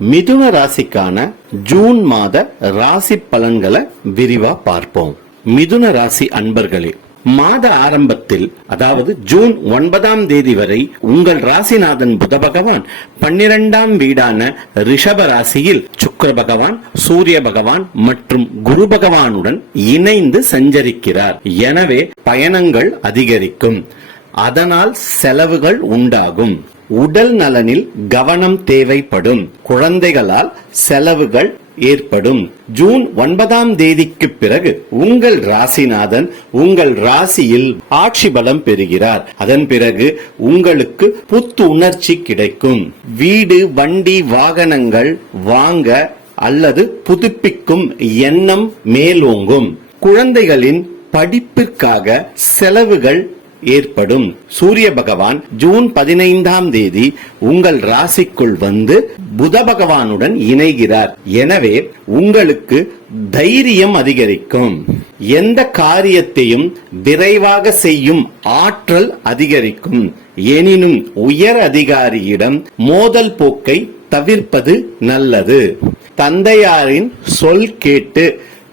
மிதுன ராசிக்கான ஜூன் மாத ராசி பலன்களை விரிவா பார்ப்போம். மிதுன ராசி அன்பர்களே மாத ஆரம்பத்தில் அதாவது ஜூன் ஒன்பதாம் தேதி வரை உங்கள் ராசிநாதன் புத பகவான் பன்னிரெண்டாம் வீடான ரிஷப ராசியில் சுக்கர பகவான் சூரிய பகவான் மற்றும் குரு பகவானுடன் இணைந்து சஞ்சரிக்கிறார். எனவே பயணங்கள் அதிகரிக்கும். அதனால் செலவுகள் உண்டாகும். உடல் நலனில் கவனம் தேவைப்படும். குழந்தைகளால் செலவுகள் ஏற்படும். ஜூன் ஒன்பதாம் தேதிக்கு பிறகு உங்கள் ராசிநாதன் உங்கள் ராசியில் ஆட்சி பலம் பெறுகிறார். அதன் பிறகு உங்களுக்கு புத்து உணர்ச்சி கிடைக்கும். வீடு வண்டி வாகனங்கள் வாங்க அல்லது புதுப்பிக்கும் எண்ணம் மேலோங்கும். குழந்தைகளின் படிப்பிற்காக செலவுகள் ஏற்படும். சூரிய பகவான் ஜூன் பதினைந்தாம் தேதி உங்கள் ராசிக்குள் வந்து புத பகவானுடன் இணைகிறார். எனவே உங்களுக்கு தைரியம் அதிகரிக்கும். எந்த காரியத்தையும் விரைவாக செய்யும் ஆற்றல் அதிகரிக்கும். எனினும் உயர் அதிகாரியிடம் மோதல் போக்கை தவிர்ப்பது நல்லது. தந்தையாரின் சொல் கேட்டு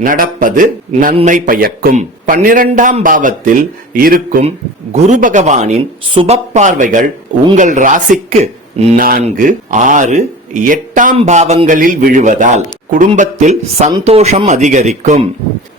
நடப்பது நன்மை பயக்கும். பன்னிரண்டாம் பாவத்தில் இருக்கும் குரு பகவானின் சுப பார்வைகள் உங்கள் ராசிக்கு நான்கு ஆறு எட்டாம் பாவங்களில் விழுவதால் குடும்பத்தில் சந்தோஷம் அதிகரிக்கும்.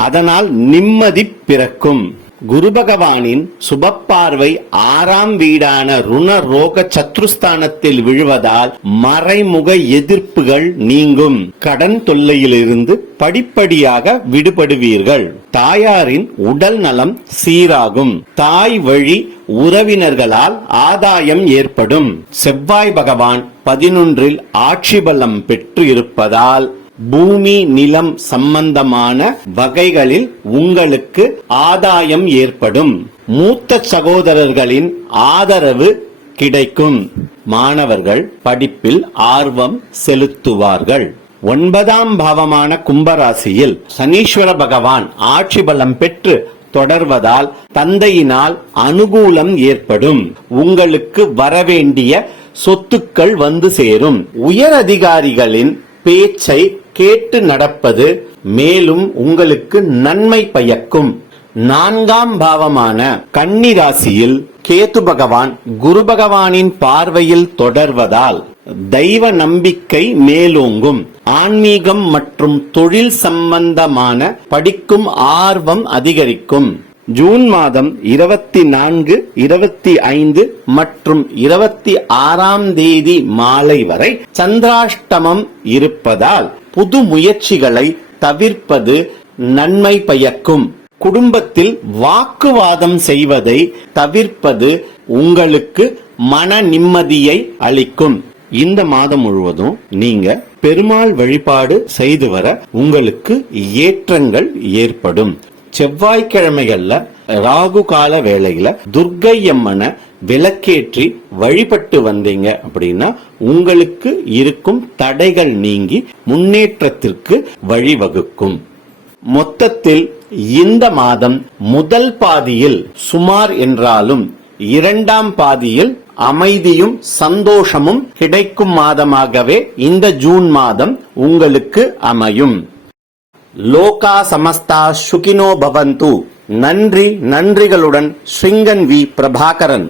அதனால் நிம்மதி பிறக்கும். குரு பகவானின் சுபப்பார்வை ஆறாம் வீடான ருண ரோக சத்ருஸ்தானத்தில் விழுவதால் மறைமுக எதிர்ப்புகள் நீங்கும். கடன் தொல்லையிலிருந்து படிப்படியாக விடுபடுவீர்கள். தாயாரின் உடல் நலம் சீராகும். தாய் வழி உறவினர்களால் ஆதாயம் ஏற்படும். செவ்வாய் பகவான் பதினொன்றில் ஆட்சி பலம் பெற்று இருப்பதால் பூமி நிலம் சம்பந்தமான வகைகளில் உங்களுக்கு ஆதாயம் ஏற்படும். மூத்த சகோதரர்களின் ஆதரவு கிடைக்கும். மாணவர்கள் படிப்பில் ஆர்வம் செலுத்துவார்கள். ஒன்பதாம் பாவமான கும்பராசியில் சனீஸ்வர பகவான் ஆட்சி பலம் பெற்று தொடர்வதால் தந்தையினால் அனுகூலம் ஏற்படும். உங்களுக்கு வரவேண்டிய சொத்துக்கள் வந்து சேரும். உயர் அதிகாரிகளின் பேச்சை கேட்டு நடப்பது மேலும் உங்களுக்கு நன்மை பயக்கும். நான்காம் பாவமான கன்னிராசியில் கேத்து கேது பகவான் குரு பகவானின் பார்வையில் தொடர்வதால் தெய்வ நம்பிக்கை மேலோங்கும். ஆன்மீகம் மற்றும் தொழில் சம்பந்தமான படிக்கும் ஆர்வம் அதிகரிக்கும். ஜூன் மாதம் இருபத்தி நான்கு இருபத்தி ஐந்து மற்றும் இருபத்தி ஆறாம் தேதி மாலை வரை சந்திராஷ்டமம் இருப்பதால் புது முயற்சிகளை தவிர்ப்பது நன்மை பயக்கும். குடும்பத்தில் வாக்குவாதம் செய்வதை தவிர்ப்பது உங்களுக்கு மன நிம்மதியை அளிக்கும். இந்த மாதம் முழுவதும் நீங்க பெருமாள் வழிபாடு செய்து வர உங்களுக்கு ஏற்றங்கள் ஏற்படும். செவ்வாய்க்கிழமைகள்ல ராகு கால வேளையில துர்க்கை அம்மனை விளக்கேற்றி வழிபட்டு வந்தீங்க அப்படின்னா உங்களுக்கு இருக்கும் தடைகள் நீங்கி முன்னேற்றத்திற்கு வழிவகுக்கும். மொத்தத்தில் இந்த மாதம் முதல் பாதியில் சுமார் என்றாலும் இரண்டாம் பாதியில் அமைதியும் சந்தோஷமும் கிடைக்கும் மாதமாகவே இந்த ஜூன் மாதம் உங்களுக்கு அமையும். லோகா சமஸ்தா சுகினோ பவந்து. நன்றி நன்றிகளுடன் ஸ்ரிங்கன் வி பிரபாகரன்.